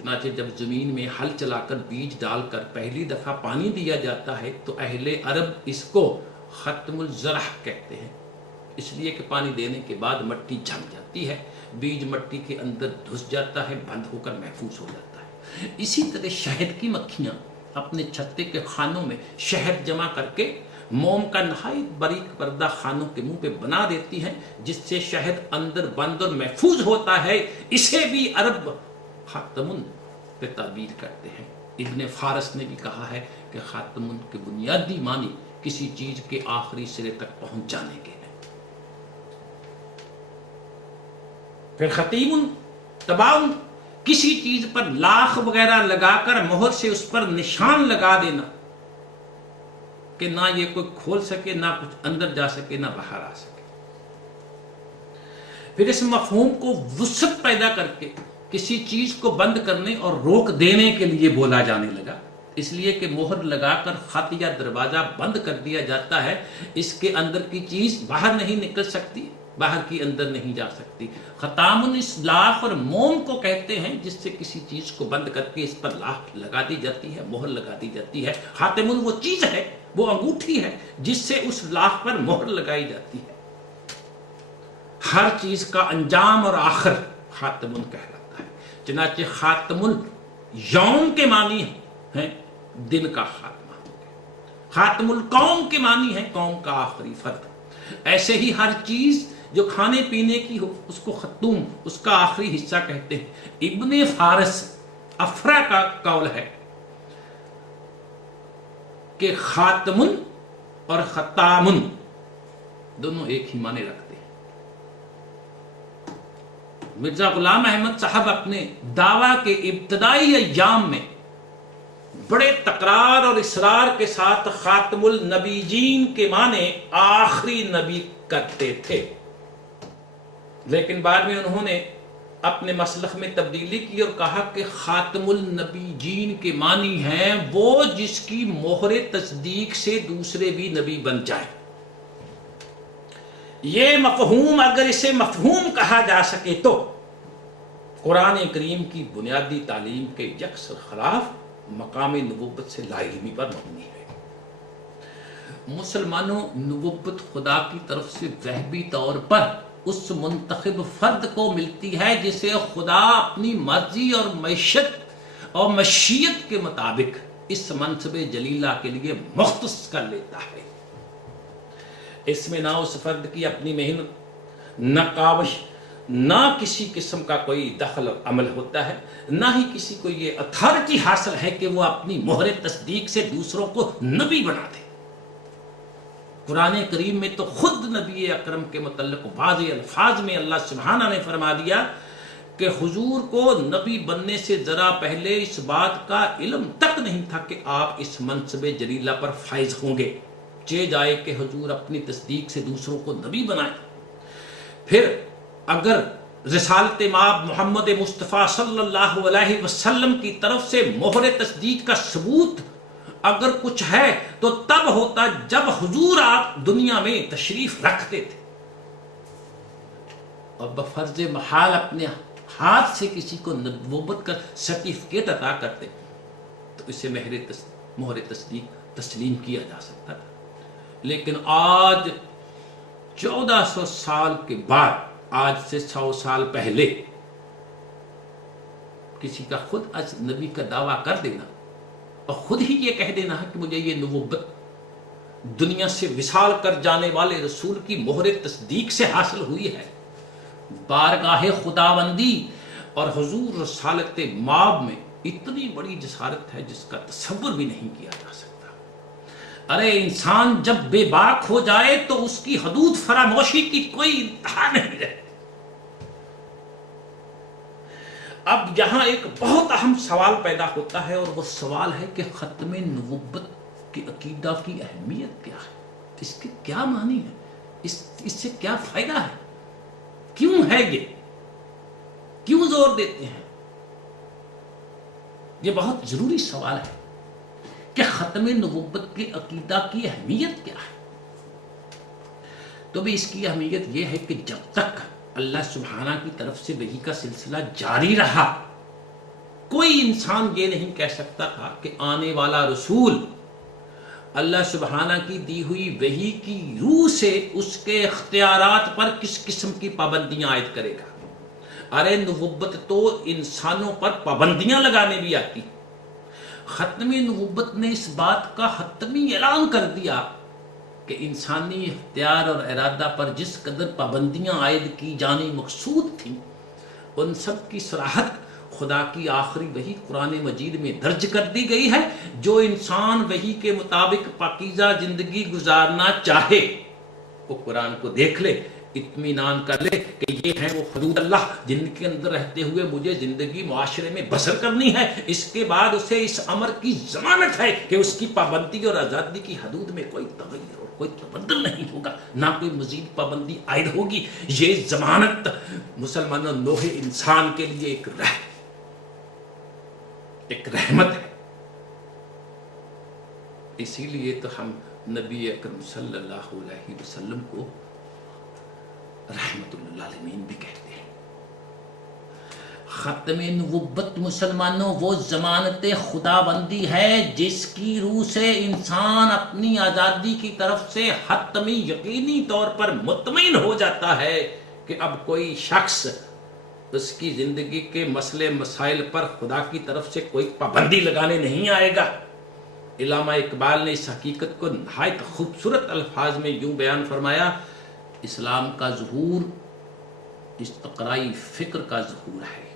چنانچہ جب زمین میں ہل چلا کر بیج ڈال کر پہلی دفعہ پانی دیا جاتا ہے تو اہل عرب اس کو ختم الزرع کہتے ہیں، اس لیے کہ پانی دینے کے بعد مٹی جم جاتی ہے، بیج مٹی کے اندر دھس جاتا ہے، بند ہو کر محفوظ ہو جاتا ہے۔ اسی طرح شہد کی مکھیاں اپنے چھتے کے خانوں میں شہد جمع کر کے موم کا نہایت باریک پردہ خانوں کے منہ پہ بنا دیتی ہیں، جس سے شہد اندر بند اور محفوظ ہوتا ہے۔ اسے بھی عرب خاتمن پہ تعبیر کرتے ہیں۔ ابن فارس نے بھی کہا ہے کہ خاتمن کے بنیادی معنی کسی چیز کے آخری سرے تک پہنچ جانے کے ہیں۔ پھر ختیم تباؤن، کسی چیز پر لاخ وغیرہ لگا کر مہر سے اس پر نشان لگا دینا کہ نہ یہ کوئی کھول سکے، نہ کچھ اندر جا سکے، نہ باہر آ سکے۔ پھر اس مفہوم کو وسعت پیدا کر کے کسی چیز کو بند کرنے اور روک دینے کے لیے بولا جانے لگا، اس لیے کہ مہر لگا کر خط یا دروازہ بند کر دیا جاتا ہے، اس کے اندر کی چیز باہر نہیں نکل سکتی، باہر کی اندر نہیں جا سکتی۔ ختام اس لاخ اور موم کو کہتے ہیں جس سے کسی چیز کو بند کر کے اس پر لاخ لگا دی جاتی ہے، مہر لگا دی جاتی ہے۔ خاتم وہ چیز ہے، وہ انگوٹھی ہے جس سے اس لاخ پر مہر لگائی جاتی ہے۔ ہر چیز کا انجام اور آخر خاتم کہلاتا ہے۔ چنانچہ خاتم الیوم کے معنی ہیں دن کا خاتمہ، خاتم القوم کے معنی ہے قوم کا آخری فرد۔ ایسے ہی ہر چیز جو کھانے پینے کی ہو اس کو ختوم، اس کا آخری حصہ کہتے ہیں۔ ابن فارس افرا کا قول ہے کہ خاتمن اور ختامن دونوں ایک ہی معنی رکھتے ہیں۔ مرزا غلام احمد صاحب اپنے دعویٰ کے ابتدائی ایام میں بڑے تکرار اور اصرار کے ساتھ خاتم النبیین کے معنی آخری نبی کرتے تھے، لیکن بعد میں انہوں نے اپنے مسلک میں تبدیلی کی اور کہا کہ خاتم النبیین کے معنی ہیں وہ جس کی مہر تصدیق سے دوسرے بھی نبی بن جائیں۔ یہ مفہوم اگر اسے مفہوم کہا جا سکے تو قرآن کریم کی بنیادی تعلیم کے یکسر خلاف مقام نبوت سے لا علمی پر مبنی ہے۔ مسلمانوں، نبوت خدا کی طرف سے وہبی طور پر اس منتخب فرد کو ملتی ہے جسے خدا اپنی مرضی اور معیشت اور مشیت کے مطابق اس منصب جلیلہ کے لیے مختص کر لیتا ہے۔ اس میں نہ اس فرد کی اپنی محنت، نہ کاوش، نہ کسی قسم کا کوئی دخل اور عمل ہوتا ہے، نہ ہی کسی کو یہ اتھارٹی حاصل ہے کہ وہ اپنی مہر تصدیق سے دوسروں کو نبی بنا دے۔ قرآن کریم میں تو خود نبی اکرم کے متعلق بعض الفاظ میں اللہ سبحانہ نے فرما دیا کہ حضور کو نبی بننے سے ذرا پہلے اس بات کا علم تک نہیں تھا کہ آپ اس منصب جلیلہ پر فائز ہوں گے، چہ جائے کہ حضور اپنی تصدیق سے دوسروں کو نبی بنائیں۔ پھر اگر رسالت مآب محمد مصطفیٰ صلی اللہ علیہ وسلم کی طرف سے مہر تصدیق کا ثبوت اگر کچھ ہے تو تب ہوتا جب حضور آپ دنیا میں تشریف رکھتے تھے اور بفرض محال اپنے ہاتھ سے کسی کو نبوت کا سرٹیفکیٹ عطا کرتے تو اسے مہر تصدیق تسلیم کیا جا سکتا تھا۔ لیکن آج 1400 سال کے بعد، آج سے 100 سال پہلے کسی کا خود از نبی کا دعویٰ کر دینا اور خود ہی یہ کہہ دینا ہے کہ مجھے یہ نبوت دنیا سے وصال کر جانے والے رسول کی مہر تصدیق سے حاصل ہوئی ہے، بارگاہ خداوندی اور حضور رسالت مآب میں اتنی بڑی جسارت ہے جس کا تصور بھی نہیں کیا جا سکتا۔ ارے انسان جب بے باک ہو جائے تو اس کی حدود فراموشی کی کوئی انتہا نہیں رہتی۔ اب یہاں ایک بہت اہم سوال پیدا ہوتا ہے اور وہ سوال ہے کہ ختم نبوت کے عقیدہ کی اہمیت کیا ہے، اس کے کیا معنی ہے، اس سے کیا فائدہ ہے، کیوں ہے یہ، کیوں زور دیتے ہیں؟ یہ بہت ضروری سوال ہے کہ ختم نبوت کے عقیدہ کی اہمیت کیا ہے۔ تو بھی اس کی اہمیت یہ ہے کہ جب تک اللہ سبحانہ کی طرف سے وحی کا سلسلہ جاری رہا کوئی انسان یہ نہیں کہہ سکتا تھا کہ آنے والا رسول اللہ سبحانہ کی دی ہوئی وحی کی روح سے اس کے اختیارات پر کس قسم کی پابندیاں عائد کرے گا۔ ارے نبوت تو انسانوں پر پابندیاں لگانے بھی آتی۔ ختم نبوت نے اس بات کا حتمی اعلان کر دیا کہ انسانی اختیار اور ارادہ پر جس قدر پابندیاں عائد کی جانی مقصود تھیں، ان سب کی صراحت خدا کی آخری وحی قرآن مجید میں درج کر دی گئی ہے۔ جو انسان وحی کے مطابق پاکیزہ زندگی گزارنا چاہے وہ قرآن کو دیکھ لے، اطمینان کر لے کہ یہ ہیں وہ حدود اللہ جن کے اندر رہتے ہوئے مجھے زندگی معاشرے میں بسر کرنی ہے۔ اس کے بعد اسے اس امر کی ضمانت ہے کہ اس کی پابندی اور آزادی کی حدود میں کوئی تغیر اور کوئی تبدل نہیں ہوگا، نہ کوئی مزید پابندی عائد ہوگی۔ یہ ضمانت مسلمانوں نوح انسان کے لیے ایک رحمت ہے۔ اسی لیے تو ہم نبی اکرم صلی اللہ علیہ وسلم کو رحمت للعالمین بھی کہتے ہیں۔ ختم نبوت مسلمانوں وہ ضمانت خدا بندی ہے جس کی روح سے انسان اپنی آزادی کی طرف سے حتمی یقینی طور پر مطمئن ہو جاتا ہے کہ اب کوئی شخص اس کی زندگی کے مسئلے مسائل پر خدا کی طرف سے کوئی پابندی لگانے نہیں آئے گا۔ علامہ اقبال نے اس حقیقت کو نہایت خوبصورت الفاظ میں یوں بیان فرمایا: اسلام کا ظہور استقرائی فکر کا ظہور ہے۔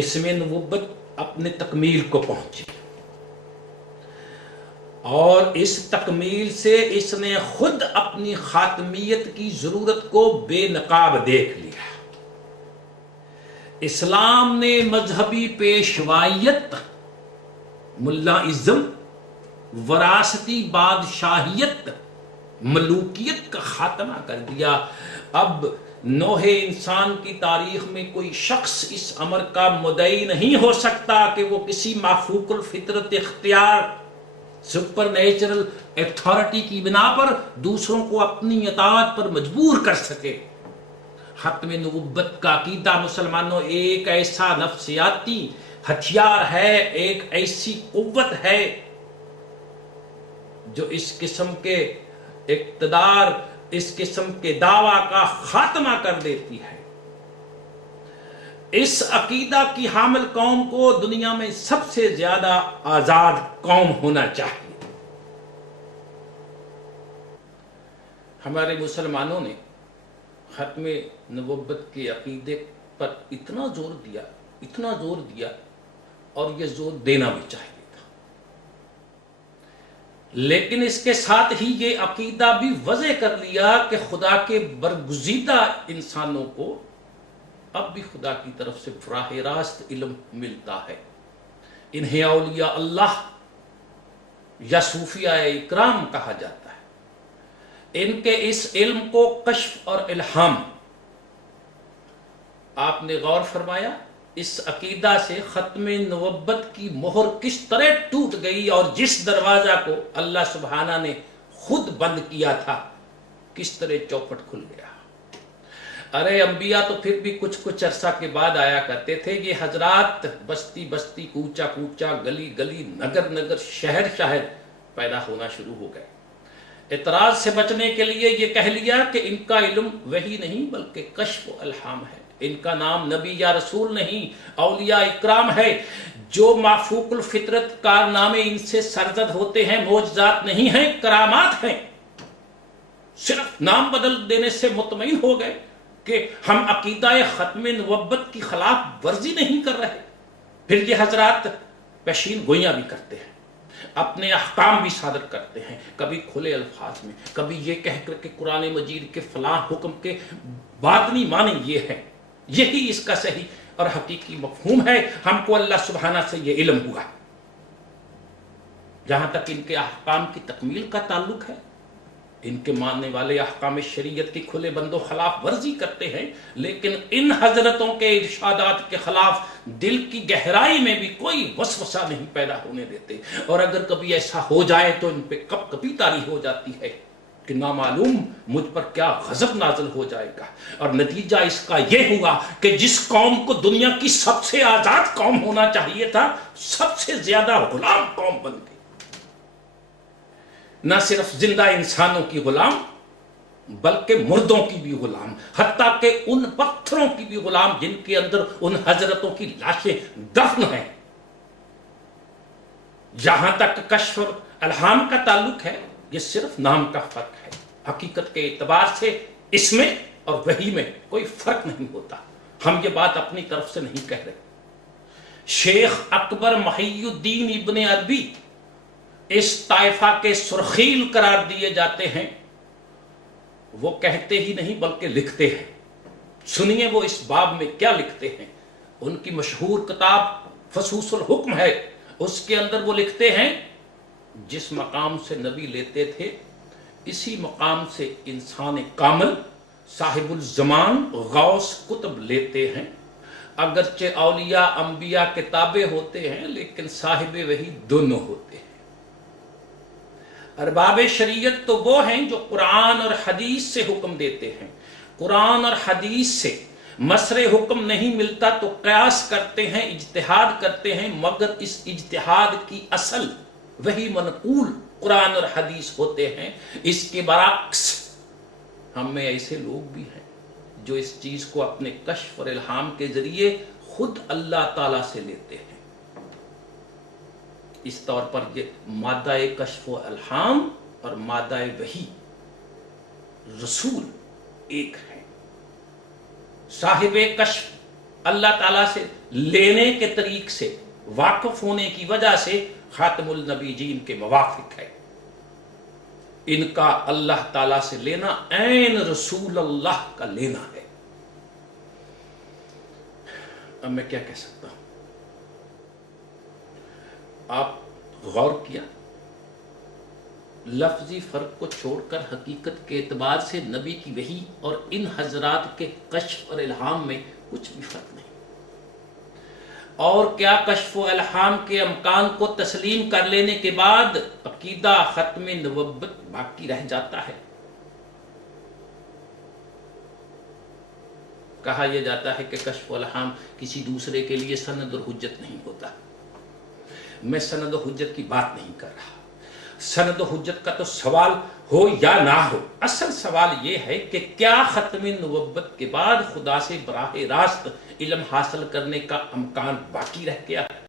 اس میں نبوت اپنے تکمیل کو پہنچی اور اس تکمیل سے اس نے خود اپنی خاتمیت کی ضرورت کو بے نقاب دیکھ لیا۔ اسلام نے مذہبی پیشوائیت، ملا ازم، وراثتی بادشاہیت، ملوکیت کا خاتمہ کر دیا۔ اب نوح انسان کی تاریخ میں کوئی شخص اس امر کا مدعی نہیں ہو سکتا کہ وہ کسی مافوق الفطرت اختیار، سپر نیچرل ایتھارٹی کی بنا پر دوسروں کو اپنی اطاعت پر مجبور کر سکے۔ ختم نبوت کا عقیدہ مسلمانوں ایک ایسا نفسیاتی ہتھیار ہے، ایک ایسی قوت ہے جو اس قسم کے اقتدار، اس قسم کے دعویٰ کا خاتمہ کر دیتی ہے۔ اس عقیدہ کی حامل قوم کو دنیا میں سب سے زیادہ آزاد قوم ہونا چاہیے۔ ہمارے مسلمانوں نے ختم نبوت کے عقیدے پر اتنا زور دیا اور یہ زور دینا بھی چاہیے تھا، لیکن اس کے ساتھ ہی یہ عقیدہ بھی واضح کر لیا کہ خدا کے برگزیدہ انسانوں کو اب بھی خدا کی طرف سے براہ راست علم ملتا ہے۔ انہیں اولیاء اللہ یا صوفیاء اکرام کہا جاتا ہے۔ ان کے اس علم کو کشف اور الہام، آپ نے غور فرمایا اس عقیدہ سے ختم نبوت کی مہر کس طرح ٹوٹ گئی، اور جس دروازہ کو اللہ سبحانہ نے خود بند کیا تھا کس طرح چوپٹ کھل گیا۔ ارے انبیاء تو پھر بھی کچھ عرصہ کے بعد آیا کرتے تھے، یہ حضرات بستی بستی، کوچا کوچا، گلی گلی، نگر نگر، شہر شہر پیدا ہونا شروع ہو گئے۔ اعتراض سے بچنے کے لیے یہ کہہ لیا کہ ان کا علم وحی نہیں بلکہ کشف و الہام ہے، ان کا نام نبی یا رسول نہیں، اولیاء اکرام ہے۔ جو مافوق الفطرت کارنامے ان سے سرزد ہوتے ہیں معجزات نہیں ہیں، کرامات ہیں۔ صرف نام بدل دینے سے مطمئن ہو گئے کہ ہم عقیدہ ختم نبوت کی خلاف ورزی نہیں کر رہے۔ پھر یہ حضرات پیشین گوئیاں بھی کرتے ہیں، اپنے احکام بھی صادر کرتے ہیں، کبھی کھلے الفاظ میں، کبھی یہ کہہ کر کہ قرآن مجید کے فلاں حکم کے باطنی معنی یہ ہے۔ یہی اس کا صحیح اور حقیقی مفہوم ہے۔ ہم کو اللہ سبحانہ سے یہ علم ہوا۔ جہاں تک ان کے احکام کی تکمیل کا تعلق ہے، ان کے ماننے والے احکام شریعت کی کھلے بند و خلاف ورزی کرتے ہیں، لیکن ان حضرتوں کے ارشادات کے خلاف دل کی گہرائی میں بھی کوئی وسوسہ نہیں پیدا ہونے دیتے، اور اگر کبھی ایسا ہو جائے تو ان پہ کب کبھی طاری ہو جاتی ہے کہ نامعلوم مجھ پر کیا غضب نازل ہو جائے گا، اور نتیجہ اس کا یہ ہوا کہ جس قوم کو دنیا کی سب سے آزاد قوم ہونا چاہیے تھا، سب سے زیادہ غلام قوم بن گئی۔ نہ صرف زندہ انسانوں کی غلام بلکہ مردوں کی بھی غلام، حتیٰ کہ ان پتھروں کی بھی غلام جن کے اندر ان حضرتوں کی لاشیں دفن ہیں۔ جہاں تک کشف اور الہام کا تعلق ہے، یہ صرف نام کا فرق ہے، حقیقت کے اعتبار سے اس میں اور وحی میں کوئی فرق نہیں ہوتا۔ ہم یہ بات اپنی طرف سے نہیں کہہ رہے۔ شیخ اکبر محی الدین ابن عربی اس طائفہ کے سرخیل قرار دیے جاتے ہیں، وہ کہتے ہی نہیں بلکہ لکھتے ہیں۔ سنیے وہ اس باب میں کیا لکھتے ہیں۔ ان کی مشہور کتاب فصوص الحکم ہے، اس کے اندر وہ لکھتے ہیں جس مقام سے نبی لیتے تھے اسی مقام سے انسان کامل صاحب الزمان غوث قطب لیتے ہیں۔ اگرچہ اولیاء انبیاء کے تابع ہوتے ہیں لیکن صاحب وحی دونوں ہوتے ہیں۔ ارباب شریعت تو وہ ہیں جو قرآن اور حدیث سے حکم دیتے ہیں، قرآن اور حدیث سے مصر حکم نہیں ملتا تو قیاس کرتے ہیں، اجتہاد کرتے ہیں، مگر اس اجتہاد کی اصل وہی منقول قرآن اور حدیث ہوتے ہیں۔ اس کے برعکس ہم میں ایسے لوگ بھی ہیں جو اس چیز کو اپنے کشف اور الہام کے ذریعے خود اللہ تعالیٰ سے لیتے ہیں۔ اس طور پر یہ مادہ کشف و الہام اور مادہ وحی رسول ایک ہے۔ صاحب کشف اللہ تعالیٰ سے لینے کے طریق سے واقف ہونے کی وجہ سے خاتم النبیین کے موافق ہے۔ ان کا اللہ تعالیٰ سے لینا عین رسول اللہ کا لینا ہے۔ اب میں کیا کہہ سکتا ہوں؟ آپ غور کیا، لفظی فرق کو چھوڑ کر حقیقت کے اعتبار سے نبی کی وحی اور ان حضرات کے کشف اور الہام میں کچھ بھی فرق نہیں۔ اور کیا کشف و الہام کے امکان کو تسلیم کر لینے کے بعد عقیدہ ختم نبوت باقی رہ جاتا ہے؟ کہا یہ جاتا ہے کہ کشف و الہام کسی دوسرے کے لیے سند اور حجت نہیں ہوتا۔ میں سند و حجت کی بات نہیں کر رہا۔ سند و حجت کا تو سوال ہو یا نہ ہو، اصل سوال یہ ہے کہ کیا ختم نبوت کے بعد خدا سے براہ راست علم حاصل کرنے کا امکان باقی رہ گیا ہے؟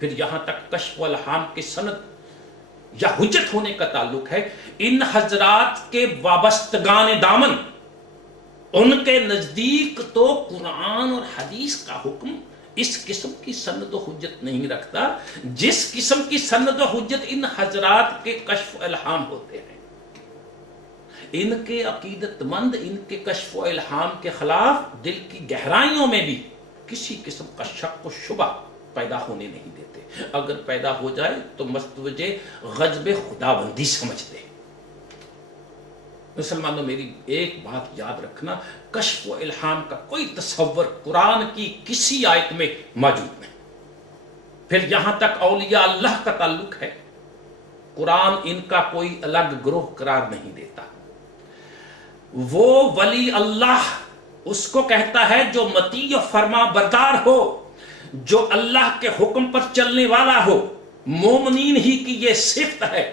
پھر یہاں تک کشف و الہام کے سند یا حجت ہونے کا تعلق ہے، ان حضرات کے وابستگان دامن ان کے نزدیک تو قرآن اور حدیث کا حکم اس قسم کی سند و حجت نہیں رکھتا جس قسم کی سند و حجت ان حضرات کے کشف و الہام ہوتے ہیں۔ ان کے عقیدت مند ان کے کشف و الہام کے خلاف دل کی گہرائیوں میں بھی کسی قسم کا شک و شبہ پیدا ہونے نہیں دیتے۔ اگر پیدا ہو جائے تو مستوجہ غضب خداوندی سمجھتے ہیں۔ مسلمانوں میری ایک بات یاد رکھنا، کشف و الہام کا کوئی تصور قرآن کی کسی آیت میں موجود نہیں۔ پھر یہاں تک اولیاء اللہ کا تعلق ہے، قرآن ان کا کوئی الگ گروہ قرار نہیں دیتا۔ وہ ولی اللہ اس کو کہتا ہے جو مطیع و فرما بردار ہو، جو اللہ کے حکم پر چلنے والا ہو۔ مومنین ہی کی یہ صفت ہے،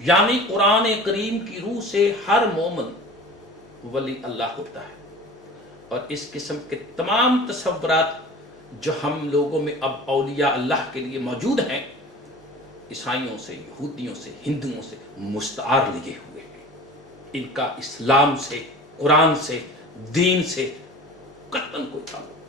یعنی قرآن کریم کی روح سے ہر مومن ولی اللہ ہوتا ہے۔ اور اس قسم کے تمام تصورات جو ہم لوگوں میں اب اولیاء اللہ کے لیے موجود ہیں، عیسائیوں سے، یہودیوں سے، ہندوؤں سے مستعار لیے ہوئے ہیں۔ ان کا اسلام سے، قرآن سے، دین سے قطعاً کوئی تعلق